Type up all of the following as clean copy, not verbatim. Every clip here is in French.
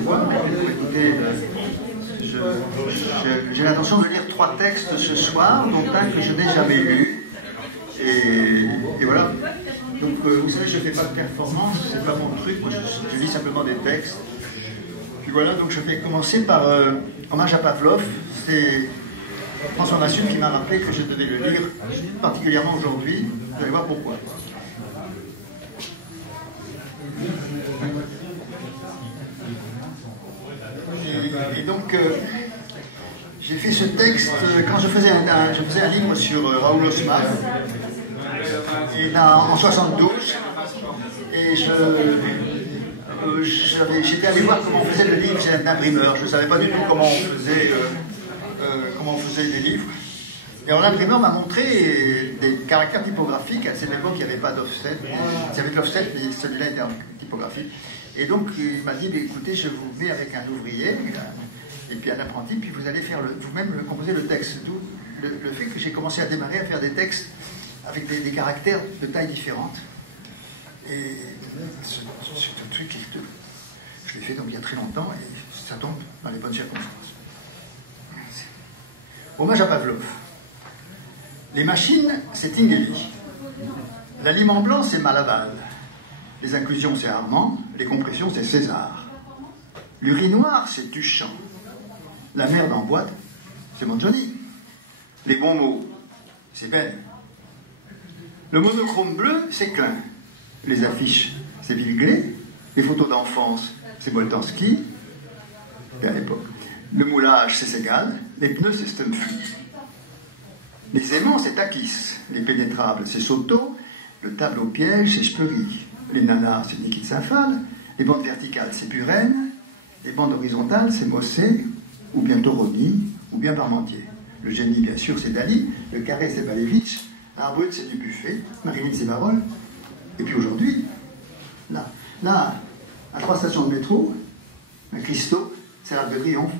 Écoutez, j'ai l'intention de lire 3 textes ce soir, dont un que je n'ai jamais lu. Et voilà. Donc, vous savez, je ne fais pas de performance, c'est pas mon truc. Moi, je lis simplement des textes. Puis voilà, donc je vais commencer par Hommage à Pavlov. C'est François Massume qui m'a rappelé que je devais le lire particulièrement aujourd'hui. Vous allez voir pourquoi. Et donc, j'ai fait ce texte quand je faisais un livre sur Raoul Haussmann, et en 72, et j'étais allé voir comment on faisait le livre chez un imprimeur. Je ne savais pas du tout comment on faisait des livres. Et alors l'imprimeur m'a montré des caractères typographiques. À cette époque, il n'y avait pas d'offset. Il y avait de l'offset, mais celui-là était typographique. Et donc, il m'a dit, écoutez, je vous mets avec un ouvrier, et puis un apprenti, puis vous allez faire vous-même composer le texte. D'où le fait que j'ai commencé à démarrer à faire des textes avec des caractères de taille différentes. Et c'est un truc que je l'ai fait donc il y a très longtemps, et ça tombe dans les bonnes circonstances. Hommage à Pavlov. Les machines, c'est Tinguely. L'aliment blanc, c'est Malaval. Les inclusions, c'est Armand. Les compressions, c'est César. L'urinoir, c'est Duchamp. La merde en boîte, c'est Monjohnny. Les bons mots, c'est Ben. Le monochrome bleu, c'est Klein. Les affiches, c'est Villeglé. Les photos d'enfance, c'est Boltanski. Et à l'époque. Le moulage, c'est Segal. Les pneus, c'est Stumpf. Les aimants, c'est Takis. Les pénétrables, c'est Soto. Le tableau piège, c'est Speury. Les nanars, c'est Niki de Saint-Phal. Les bandes verticales, c'est Buren. Les bandes horizontales, c'est Mossé, ou bien Toroni, ou bien Parmentier. Le génie, bien sûr, c'est Dali. Le carré, c'est Balevitch. L'art brut, c'est Dubuffet. Marilyn, c'est Barol. Et puis aujourd'hui, là, à 3 stations de métro, un Christo, c'est l'Arc de Triomphe.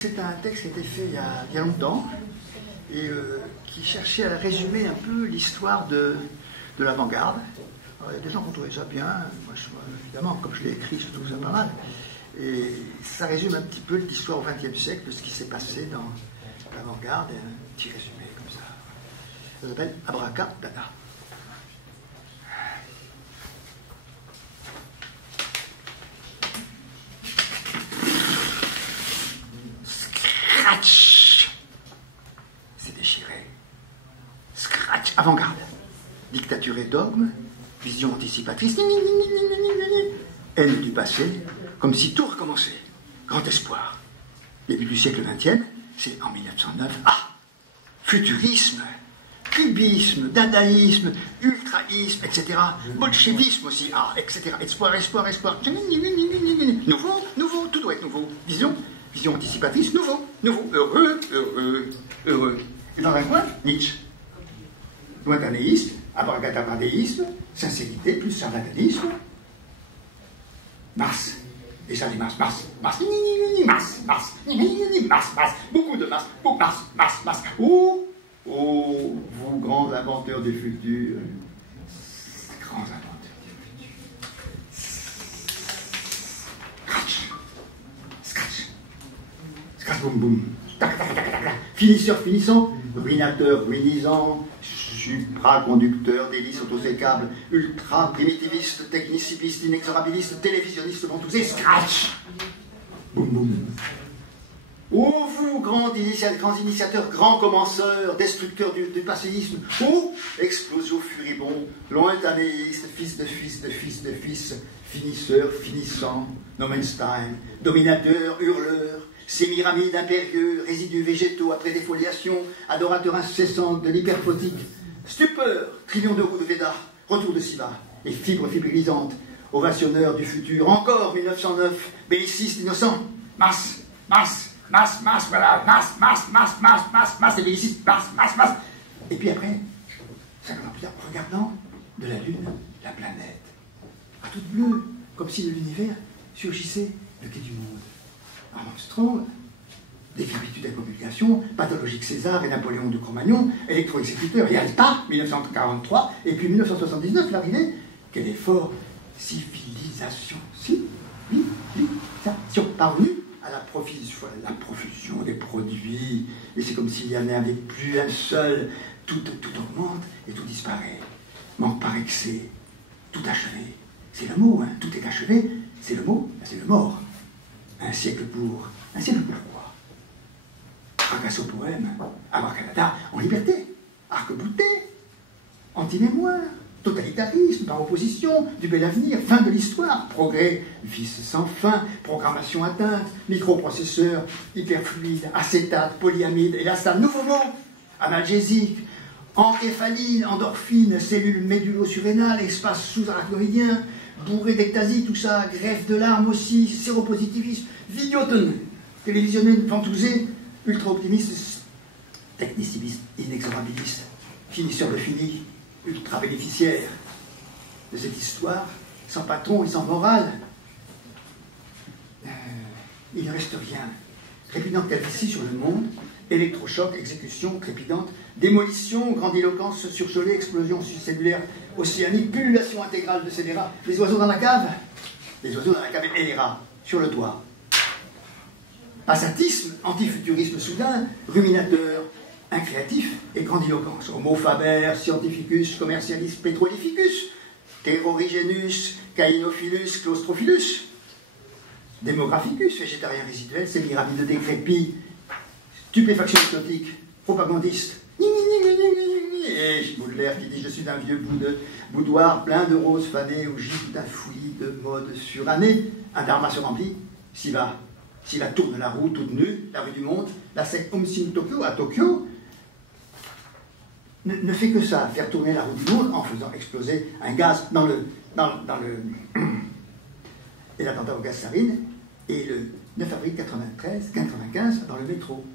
C'est un texte qui a été fait il y a longtemps, et qui cherchait à résumer un peu l'histoire de l'avant-garde. Il y a des gens qui ont trouvé ça bien, moi évidemment, comme je l'ai écrit, je trouve ça pas mal. Et ça résume un petit peu l'histoire au XXe siècle, de ce qui s'est passé dans l'avant-garde, et un petit résumé comme ça. Ça s'appelle Abracadabra. Scratch, c'est déchiré. Scratch, avant-garde. Dictature et dogme, vision anticipatrice, haine du passé, comme si tout recommençait. Grand espoir. Début du siècle XXe, c'est en 1909. Ah, futurisme, cubisme, dadaïsme, ultraïsme, etc. Bolchevisme aussi, etc. Espoir. Nouveau, tout doit être nouveau. Vision anticipatrice, nouveau, heureux. Et dans un coin, Nietzsche. Lointanéisme, abracadabradéisme, sincérité plus charlatanisme. Mars. Et ça dit Mars. Beaucoup de Mars. Oh, vous grands inventeurs du futur. Grands inventeurs du futur. Scratch, boum, boum. Finisseur, finissant. Ruinateur, ruinisant. Supraconducteur, délice autosécable, ultra, primitiviste, technicipiste, inexorabiliste, télévisionniste, ventousé, scratch. Boum, boum. Oh, vous, grands initiateurs, grands commenceurs, destructeurs du passéisme. Oh, explosion furibond, lointanéiste, fils de fils, finisseur, finissant, no man's time, dominateur, hurleur, sémiramide impérieux, résidus végétaux après défoliation, adorateur incessant de l'hyperphotique, stupeur, trillion de roues de Veda, retour de Siva, et fibres fibrisantes, ovationneur du futur, encore 1909, belliciste innocent, masse, voilà, masse, et belliciste, masse. Et puis après, 50 ans plus tard, regardant de la Lune, la planète, à toute bleue, comme si de l'univers surgissait le quai du monde. Armstrong, décrépitude à communication, pathologique César et Napoléon de Cro-Magnon, électro-exécuteur et Alta, 1943, et puis 1979, l'arrivée, quel effort civilisation. Civilisation. Parvenue à la profusion des produits. Et c'est comme s'il n'y en avait plus un seul. Tout augmente et tout disparaît. Manque par excès. Tout achevé. C'est le mot, hein. Tout est achevé. C'est le mot, c'est le mort. Un siècle pour quoi? Fracasse au poème. Abracadabra en liberté. Arc-bouté. Anti-mémoire. Totalitarisme par opposition, du bel avenir, fin de l'histoire, progrès, vice sans fin, programmation atteinte, microprocesseurs, hyperfluide, acétate, polyamide, et là c'est un nouveau mot, analgésique, encéphaline, endorphine, cellules médulo-surrénales, espace sous-arachnoïdien, bourré d'ectasie, tout ça, greffe de larmes aussi, séropositivisme, vignoton, télévisionné, ventousé, ultra-optimiste, techniciviste, inexorabiliste, finisseur de fini, ultra bénéficiaire de cette histoire, sans patron et sans morale. Il ne reste rien. Trépidante calvitie sur le monde, électrochoc, exécution trépidante, démolition, grandiloquence surgelée, explosion cellulaire océanique, pullulation intégrale de scélérats, les oiseaux dans la cave, et les rats sur le toit. Passatisme, antifuturisme soudain, ruminateur, incréatif et grandiloquence. Homo faber, scientificus, commercialis, petrolificus, terrorigenus, cainophilus, claustrophilus, démographicus, végétarien résiduel, sémiramide décrépit, stupéfaction hypnotique, propagandiste, et Baudelaire qui dit « Je suis un vieux boudoir plein de roses fanées où gît tout un fouillis de mode surannée, un dharma se remplit, s'y va tourne la roue toute nue, la rue du monde, la secte Omsin Tokyo à Tokyo, ne fait que ça, faire tourner la roue du monde en faisant exploser un gaz dans le et l'attentat au gaz sarin, et le 9 avril 95 dans le métro.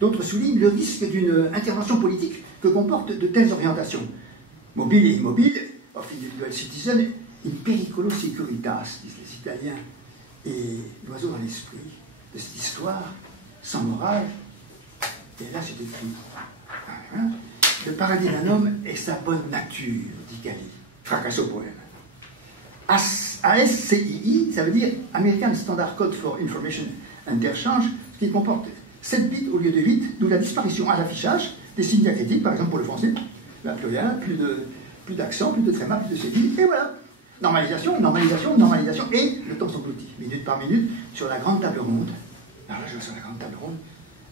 D'autres soulignent le risque d'une intervention politique que comportent de telles orientations. Mobile et immobile, of individual citizen, in pericolo securitas, disent les Italiens, et l'oiseau dans l'esprit de cette histoire, sans morale, et là c'est écrit. Le paradis d'un homme est sa bonne nature, dit Cali. Fracasse au poème. ASCII, ça veut dire American Standard Code for Information Interchange, ce qui comporte 7 bits au lieu de 8, d'où la disparition à l'affichage des signes diacritiques, par exemple pour le français, là, plus rien, plus d'accent, plus de tréma, plus de cédille, et voilà. Normalisation, et le temps s'engloutit, minute par minute, sur la grande table ronde. Alors là, je vois sur la grande table ronde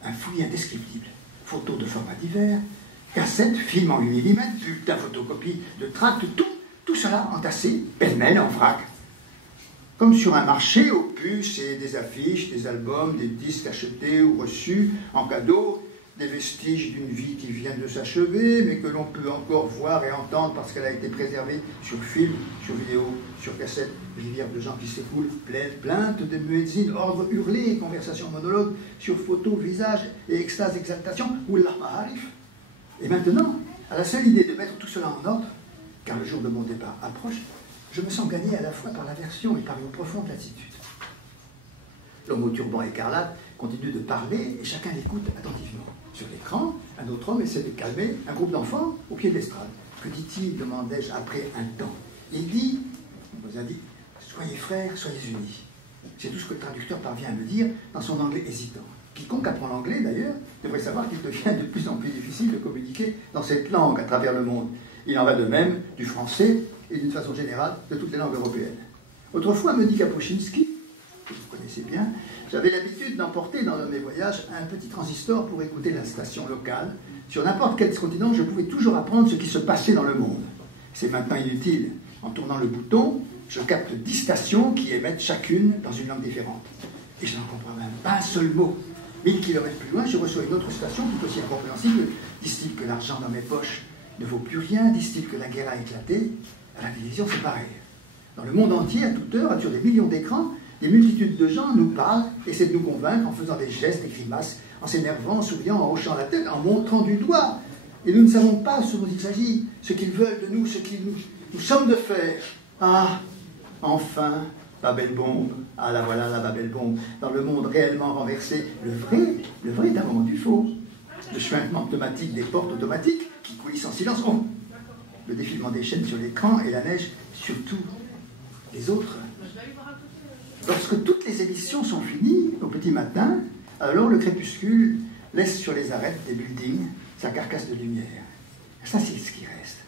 un fouillis indescriptible. Photos de formats divers, cassettes, films en 8 mm, bulletins, photocopies de tracts, tout cela entassé, pêle-mêle, en vrac. Comme sur un marché aux puces et des affiches, des albums, des disques achetés ou reçus en cadeau, des vestiges d'une vie qui vient de s'achever, mais que l'on peut encore voir et entendre parce qu'elle a été préservée sur film, sur vidéo, sur cassette, rivière de gens qui s'écoulent, plaintes de muezzines, ordres hurlés, conversations monologues, sur photos, visages et extase, exaltation, ou l'arif. Et maintenant, à la seule idée de mettre tout cela en ordre, car le jour de mon départ approche, je me sens gagné à la fois par l'aversion et par une profonde lassitude. L'homme au turban écarlate continue de parler et chacun l'écoute attentivement. Sur l'écran, un autre homme essaie de calmer un groupe d'enfants au pied de l'estrade. Que dit-il, demandai-je après un temps. Il dit, on nous a dit, soyez frères, soyez unis. C'est tout ce que le traducteur parvient à me dire dans son anglais hésitant. Quiconque apprend l'anglais, d'ailleurs, devrait savoir qu'il devient de plus en plus difficile de communiquer dans cette langue à travers le monde. Il en va de même du français et d'une façon générale de toutes les langues européennes. Autrefois, me dit Kapuscinski, que vous connaissez bien, j'avais l'habitude d'emporter dans mes voyages un petit transistor pour écouter la station locale. Sur n'importe quel continent, je pouvais toujours apprendre ce qui se passait dans le monde. C'est maintenant inutile. En tournant le bouton, je capte 10 stations qui émettent chacune dans une langue différente. Et je n'en comprends même pas un seul mot. 1000 kilomètres plus loin, je reçois une autre station tout aussi incompréhensible. Disent-ils que l'argent dans mes poches ne vaut plus rien? Disent-ils que la guerre a éclaté? À la télévision, c'est pareil. Dans le monde entier, à toute heure, sur des millions d'écrans, des multitudes de gens nous parlent, essaient de nous convaincre en faisant des gestes, des grimaces, en s'énervant, en souriant, en hochant la tête, en montrant du doigt. Et nous ne savons pas ce dont il s'agit, ce qu'ils veulent de nous, ce qu'ils nous sommes de faire. Ah, enfin, Babel bombe. Ah, la voilà, la Babel bombe. Dans le monde réellement renversé, le vrai est un moment du faux. Le chuintement pneumatique des portes automatiques qui coulissent en silence. Oh, le défilement des chaînes sur l'écran et la neige surtout. les autres. Lorsque toutes les émissions sont finies, au petit matin, alors le crépuscule laisse sur les arêtes des buildings sa carcasse de lumière. Ça, c'est ce qui reste.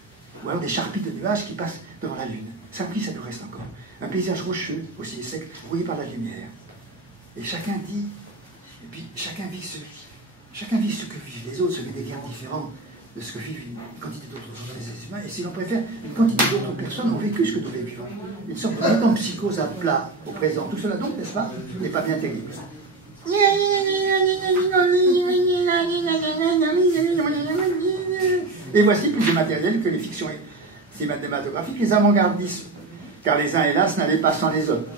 Ou alors des charpis de nuages qui passent devant la lune. Ça, oui, ça nous reste encore. Un paysage rocheux, aussi sec, brouillé par la lumière. Et chacun dit, et puis chacun vit ce que vivent les autres, ce des guerres différents de ce que vivent une quantité d'autres êtres humains. Et si l'on préfère, une quantité d'autres personnes ont vécu ce que nous vivons. Une sorte de métampsychose à plat au présent. Tout cela donc, n'est-ce pas, n'est pas bien terrible. Et voici plus de matériel que les fictions cinématographiques, les avant-gardismes, car les uns, hélas, n'allaient pas sans les autres.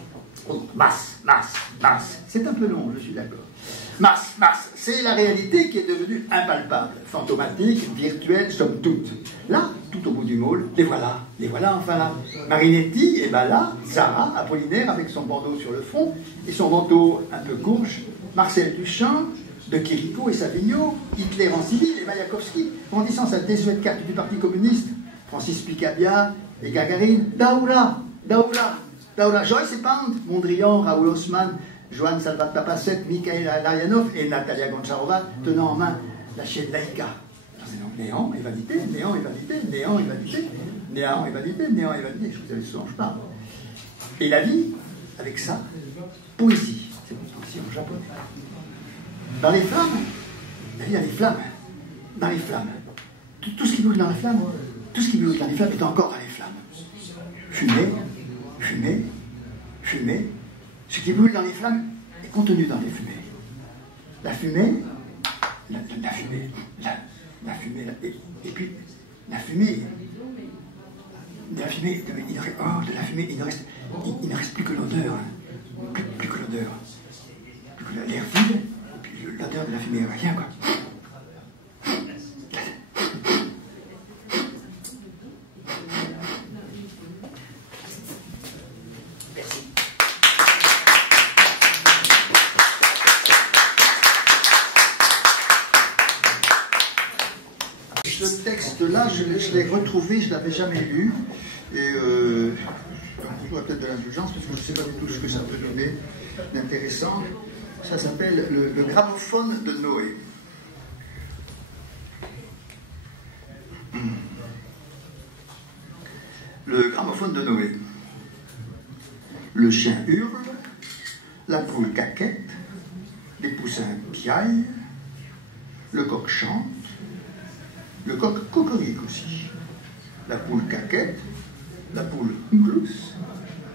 Masse. C'est un peu long, je suis d'accord. Masse. C'est la réalité qui est devenue impalpable, fantomatique, virtuelle, somme toute. Là, tout au bout du môle, les voilà enfin là. Marinetti, et ben là, Zara, Apollinaire avec son bandeau sur le front et son manteau un peu courge, Marcel Duchamp, de Chirico et Savigno, Hitler en civil et Mayakovsky, brandissant sa désuète carte du Parti communiste, Francis Picabia et Gagarine, Daoula, Joyce et Pound, Mondrian, Raoul Haussmann, Johann Salvat Passet, Mikhail Larionov et Natalia Goncharova, tenant en main la chaîne Laïka. Néant et vanité, je vous avais souvent pas. Et la vie, avec ça, poésie, c'est aussi en japonais. Dans les flammes, la vie a les flammes. Dans les flammes. Tout ce qui brûle dans les flammes, est encore dans les flammes. Fumée. Ce qui brûle dans les flammes est contenu dans les fumées. La fumée, et puis la fumée, il ne reste plus que l'odeur, plus que l'odeur, plus que l'air vide, et puis l'odeur de la fumée, rien quoi. Ce texte-là, je l'ai retrouvé, je ne l'avais jamais lu, et j'aurais peut-être de l'indulgence, parce que je ne sais pas du tout ce que ça peut donner d'intéressant. Ça s'appelle le gramophone de Noé. Le gramophone de Noé. Le chien hurle, la poule caquette, les poussins piaillent, le coq chante, le coq cocorique aussi, la poule caquette, la poule glousse,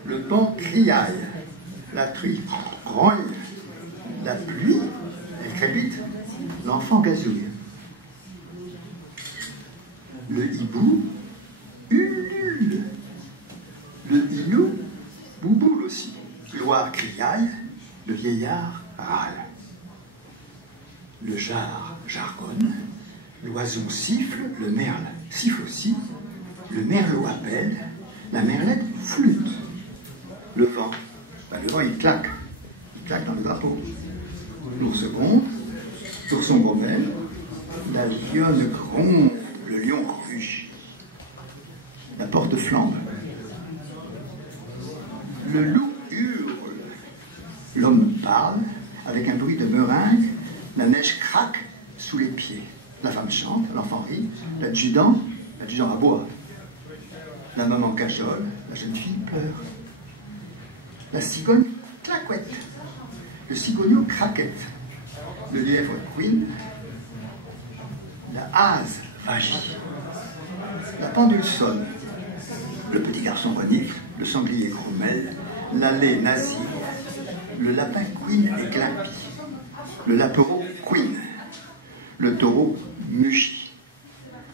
le paon criaille, la truie grogne, la pluie, elle crépite, l'enfant gazouille. Le hibou ulule, le hillou bouboule aussi, l'oie criaille, le vieillard râle. Le jar jargonne, l'oiseau siffle, le merle siffle aussi, le merlot appelle, la merlette flûte. Le vent il claque dans le drapeau. L'ours gronde, l'ourson grommelle, la lionne gronde, le lion ruge. La porte flambe. Le loup hurle, l'homme parle avec un bruit de meringue, la neige craque sous les pieds. La femme chante, l'enfant rit, l'adjudant aboie. La maman cajole, la jeune fille pleure. La cigogne claquette, le cigogneau craquette, le lièvre couine, la hase vagit. La pendule sonne, le petit garçon renifle, le sanglier grommelle, l'allée nazie, le lapin couine et glapit, le lapereau couine, le taureau mugit,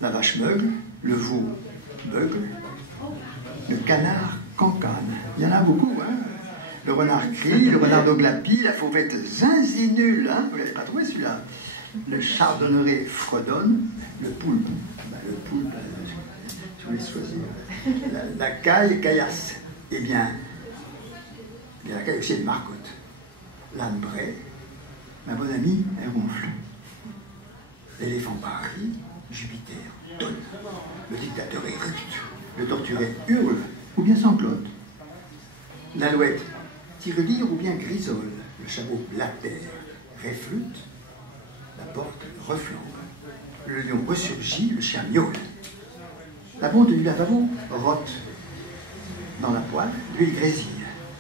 la vache meugle, le veau beugle, le canard cancane. Il y en a beaucoup, hein. Le renard crie, le renard glapit, la fauvette zinzinule, hein. Vous ne l'avez pas trouvé celui-là. Le chardonneret fredonne, le poulpe, je voulais choisir. La caille caillasse. Eh bien, la caille aussi elle marcotte. L'âne braie, ma bonne amie, elle ronfle. L'éléphant parie, Jupiter donne. Le dictateur est rude, le torturé hurle ou bien sanglote. l'alouette tirelire ou bien grisole, le chameau blatère, réflute, la porte reflambe, le lion ressurgit, le chien miaule. La bonde du lavabo rote. Dans la poêle, l'huile grésille,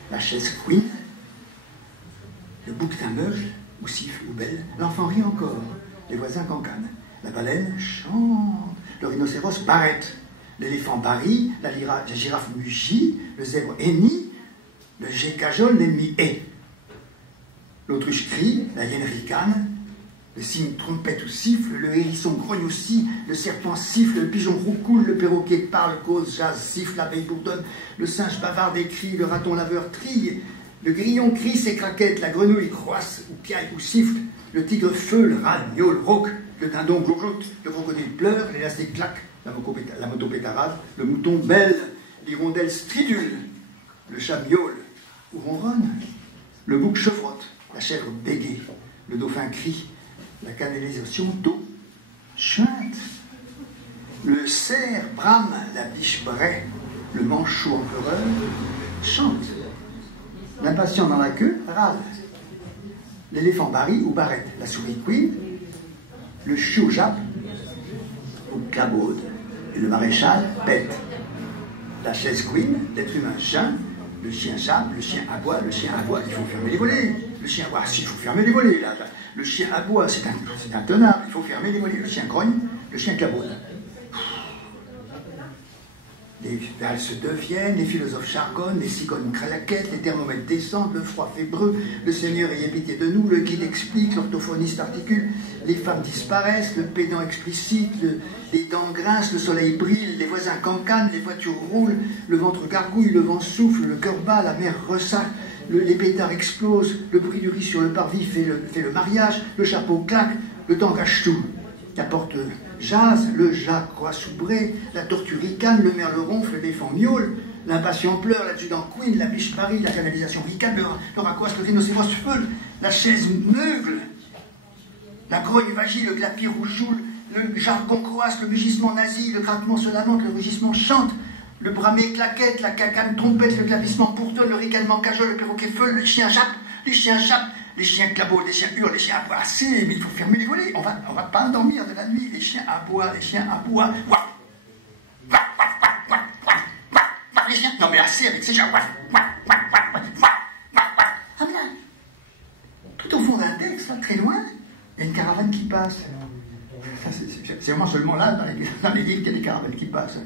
la chaise fouine, le bouquetin meule, ou siffle, ou belle, l'enfant rit encore, les voisins cancanent, la baleine chante, le rhinocéros barrette, l'éléphant barille, la girafe mugit, le zèbre hennit, le jet cajole, l'ennemi hait. L'autruche crie, la hyène ricane, le cygne trompette ou siffle, le hérisson grogne aussi, le serpent siffle, le pigeon roucoule, le perroquet parle, cause, jase, siffle, l'abeille bourdonne, le singe bavarde et crie, le raton laveur trille, le grillon crie ses craquettes, la grenouille croisse ou piaille ou siffle, le tigre feule, râle, miaule, rauque, le dindon glougloute, le crocodile pleure, l'élastique claque, la moto pétarade, le mouton bêle, l'hirondelle stridule, le chat miaule ou ronronne, le bouc chevrotte, la chèvre bégaye, le dauphin crie, la canalisation d'eau chuinte, le cerf brame, la biche braie, le manchot en pleureur chante, l'impatient dans la queue râle, l'éléphant barille ou barrette, la souris couine, le chiot jappe ou clabaude, et le maréchal pète, la chaise couine, l'être humain geint, le chien jappe, le chien aboie, il faut fermer les volets. Le chien aboie, il faut fermer les volets. Là. Le chien aboie, c'est intenable, il faut fermer les volets. Le chien grogne, le chien clabaude. Les valses deviennent, les philosophes chargonnent, les cigognes craquettent, les thermomètres descendent, le froid fébreux, le Seigneur ayez pitié de nous, le guide explique, l'orthophoniste articule, les femmes disparaissent, le pédant explicite, les dents grincent, le soleil brille, les voisins cancanent, les voitures roulent, le ventre gargouille, le vent souffle, le cœur bat, la mer ressac, les pétards explosent, le bruit du riz sur le parvis fait le mariage, le chapeau claque, le temps cache tout. La porte jase, le jacques croit soubré, la tortue ricane, le merle ronfle, l'éléphant miaule, l'impatient pleure, l'adjudant couine, la biche parie, la canalisation ricane, le raccoisse, le rhinocéros feule, la chaise meugle, la grogne vagit, le glapier rougeoule, le jargon croisse, le mugissement nazi, le craquement se lamente, le rugissement chante, le bramé claquette, la cacane trompette, le glapissement bourdonne, le ricanement cajole, le perroquet feule, le chien jappe, les chiens jappent, les chiens clabaudent, les chiens hurlent, les chiens aboient. Assez, mais il faut fermer les volets. On va pas dormir de la nuit. Les chiens aboient, les chiens aboient. Les chiens. Non mais assez avec ces chiens. Ah bien. Tout au fond d'un texte, là, très loin, il y a une caravane qui passe. C'est vraiment seulement là, dans les livres, qu'il y a des caravanes qui passent.